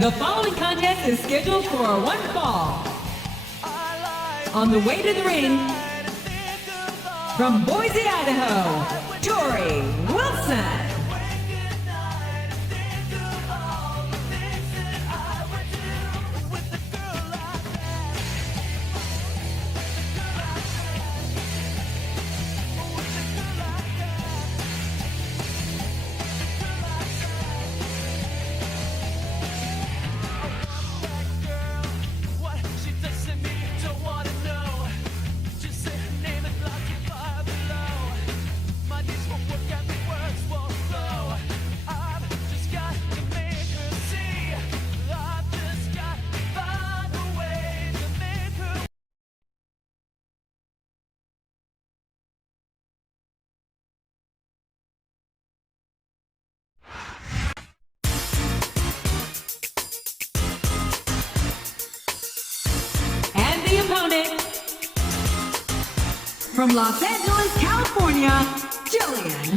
The following contest is scheduled for one fall. On the way to the ring, from Boise, Idaho, Torrie Wilson. From Los Angeles, California, Jillian.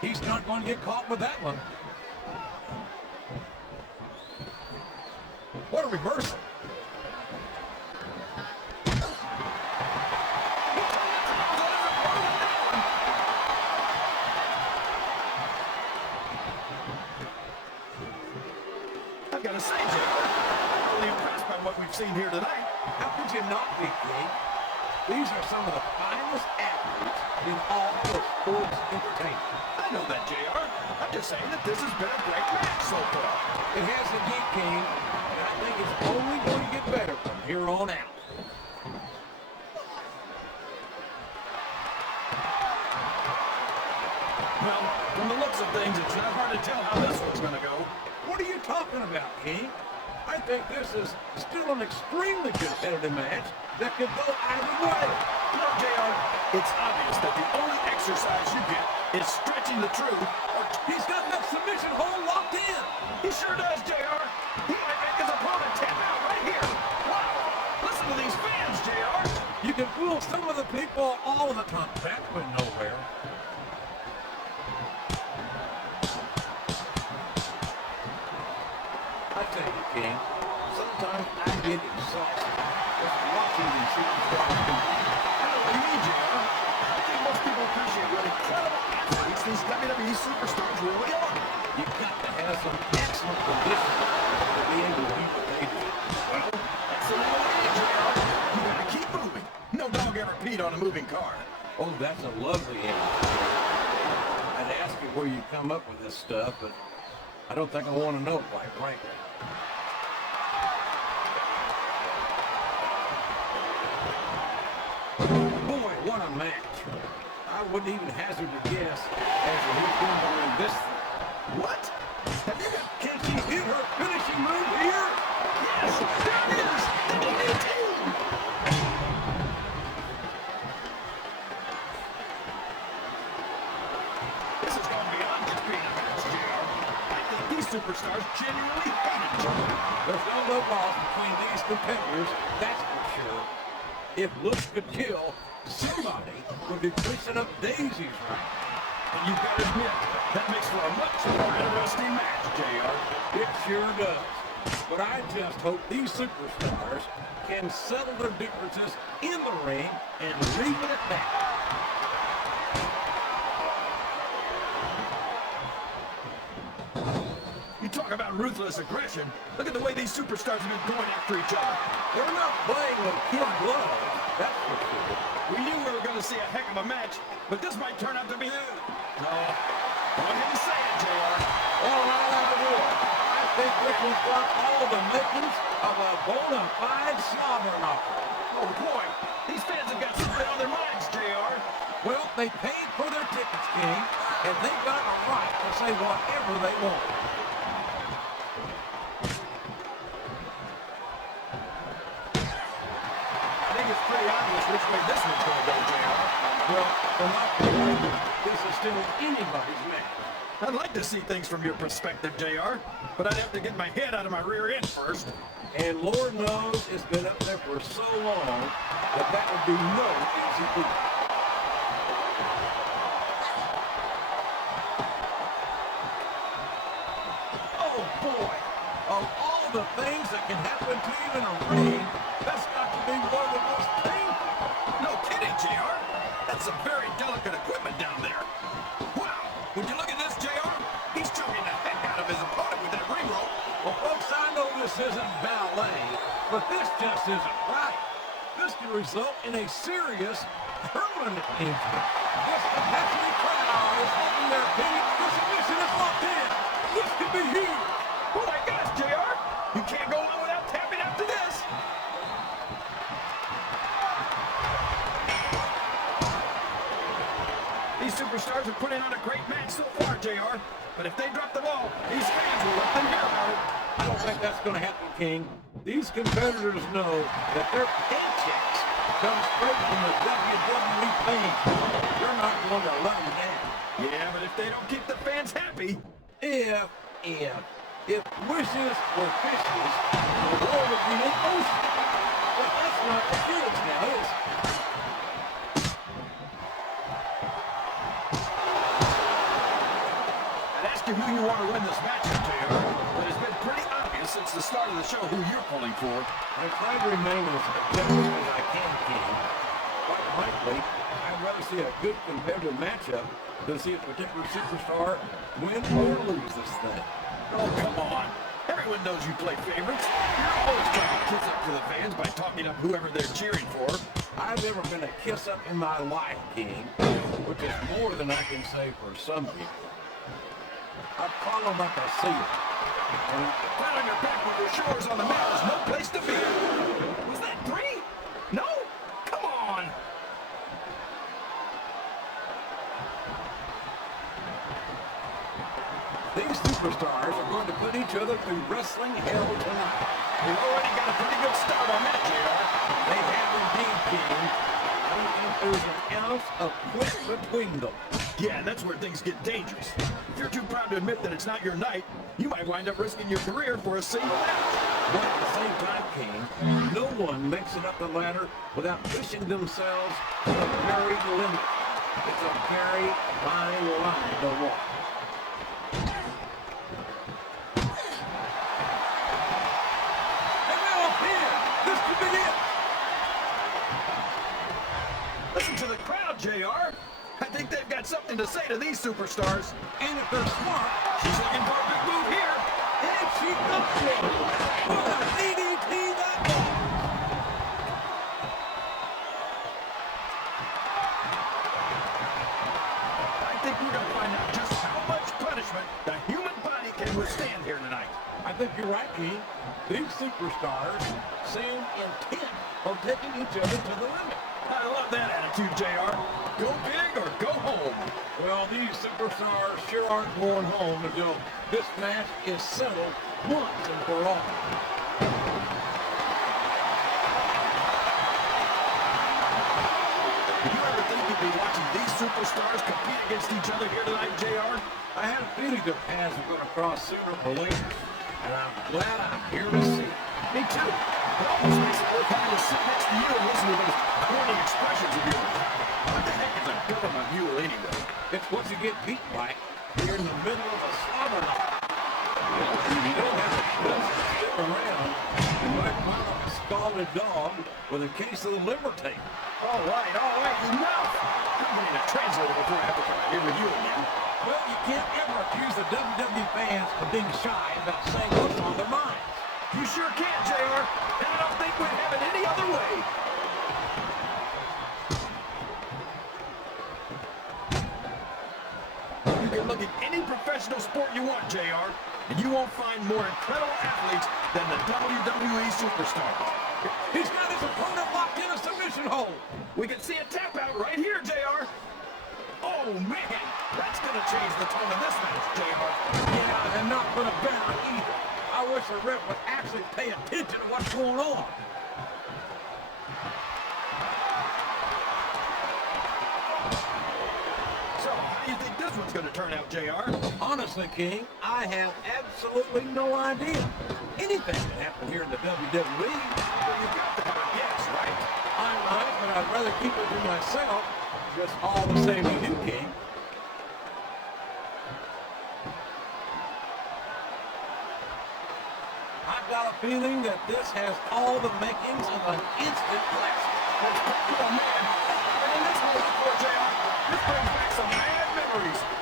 He's not going to get caught with that one. What a reversal. I've got to say, Jay, I'm really impressed by what we've seen here tonight. How could you not be, King? These are some of the finest athletes in all of sports entertainment. I know that, JR. I'm just saying that this has been a great match so far. It has indeed, King, and I think it's only going to get better from here on out. Well, from the looks of things, it's not hard to tell how this one's going to go. What are you talking about, King? I think this is still an extremely competitive match that could go either way. You know, JR, it's obvious that the only exercise you get is stretching the truth. He's got that submission hold locked in. He sure does, JR. He might make his opponent tap out right here. Wow. Listen to these fans, JR. You can fool some of the people all the time. That went nowhere. I tell you, King, sometimes I get exhausted just watching these superstars compete. I know what you mean, JR. I think most people appreciate what incredible athletes these WWE superstars really are. You've got to have some excellent conditioning to be able to do what they do. Well, that's the way it is, JR. You gotta keep moving. No dog ever peed on a moving car. Oh, that's a lovely image. I'd ask you where you come up with this stuff, but I don't think I want to know, quite frankly. Boy, what a match. I wouldn't even hazard a guess as to who's going to win this thing. What? Have you got... Can she hit her finishing move here? Yes, there it is. The 18. This is going beyond just being a match, JR. I think these superstars genuinely hate each other. There's no love lost between these competitors, that's for sure. If looks could kill, somebody would be pushing up daisies right. And you've got to admit, that makes for a much more interesting match, JR. It sure does. But I just hope these superstars can settle their differences in the ring and leave it at that. You talk about ruthless aggression. Look at the way these superstars have been going after each other. They're not playing with kid gloves. that's for sure. We knew we were going to see a heck of a match, but this might turn out to be... No. Go ahead and say it, JR. All right, I will. I think this one's got all the makings of a bona fide slobber knocker. Oh, boy. These fans have got something on their minds, JR. Well, they paid for their tickets, King, and they've got a right to say whatever they want. I think it's pretty obvious which way this one's going to go, JR. Well, from my perspective, this is still anybody's match. I'd like to see things from your perspective, JR, but I'd have to get my head out of my rear end first. And Lord knows it's been up there for so long that would be no easy feat. Oh boy! Of all the things that can happen to you in a ring, that's got to be one of the most painful. No kidding, JR. That's some very delicate equipment down there. Wow! Would you look at this, JR? He's choking the heck out of his opponent with that ring rope. Well, folks, I know this isn't ballet, but this just isn't right. This could result in a serious, permanent injury. This compassionate crowd is holding their feet. The submission is locked in. This could be huge. Oh my gosh, JR! You can't go on without tapping out to this. These superstars are putting on a great match so far, JR. But if they drop the ball, these fans will let them hear about it. I don't think that's going to happen, King. These competitors know that their paychecks come straight from the WWE fans. They're not going to let them down. Yeah, but if they don't keep the fans happy... If wishes were fishes, the world would be an ocean. But that's not the case now, is it? I'd ask you who you want to win this matchup, JR, but it's been pretty obvious since the start of the show who you're pulling for. I try to remain as objective as I can, King. Quite frankly, I'd rather see a good competitive matchup than see a particular superstar win or lose this thing. Oh, come on. Everyone knows you play favorites. You're always trying to kiss up to the fans by talking up whoever they're cheering for. I've never been a kiss up in my life, King, which is more than I can say for some people. I call them like I see it. Flat on your back with your shoulders on the mat is no place to be. Was that 3? No? Come on. These superstars are going to put each other through wrestling hell tonight. We've already got a pretty good start on that, JR. They have indeed, King. I don't think there's an ounce of quit between them. Yeah, that's where things get dangerous. If you're too proud to admit that it's not your night, you might wind up risking your career for a single match. But at the same time, King, no one makes it up the ladder without pushing themselves to the very limit. It's a very fine line to walk. This could be it. Listen to the crowd, JR. I think they've got something to say to these superstars. And if they're smart, She's looking for a big move here. and she comes in for the DDT that one. I think we're going to find out just how much punishment the human body can withstand here tonight. I think you're right, King. These superstars seem intent on taking each other to the limit. I love that attitude, JR. Go big or go home. Well, these superstars sure aren't going home until this match is settled once and for all. Did you ever think you'd be watching these superstars compete against each other here tonight, JR? I had a feeling their paths were going to cross sooner or later, and I'm glad I'm here to see it. Me too. It almost makes it worth having to sit next to you and listen to those corny expressions of yours. What the heck is a government mule anyway? It's what you get beat by here in the middle of a slaughter knock. You don't have to stick around. You might find like a scalded dog with a case of the liver tape. All right, enough! I'm going to translate it before I have to come out here with you again. Well, you can't ever accuse the WWE fans of being shy about saying what's on their minds. You sure can, JR, and I don't think we'd have it any other way. professional sport you want, JR. And you won't find more incredible athletes than the WWE superstars. He's got his opponent locked in a submission hold. We can see a tap out right here, JR. Oh, man. That's going to change the tone of this match, JR. Yeah, and not for the better either. I wish the ref would actually pay attention to what's going on. So, how do you think this one's going to turn out, JR? Honestly, King, I have absolutely no idea. Anything can happen here in the WWE. Well, you got to have a guess, right? I might, but I'd rather keep it to myself. Just all the same to you, King. I've got a feeling that this has all the makings of an instant classic. Oh, man. And this one, JR, this brings back some bad memories.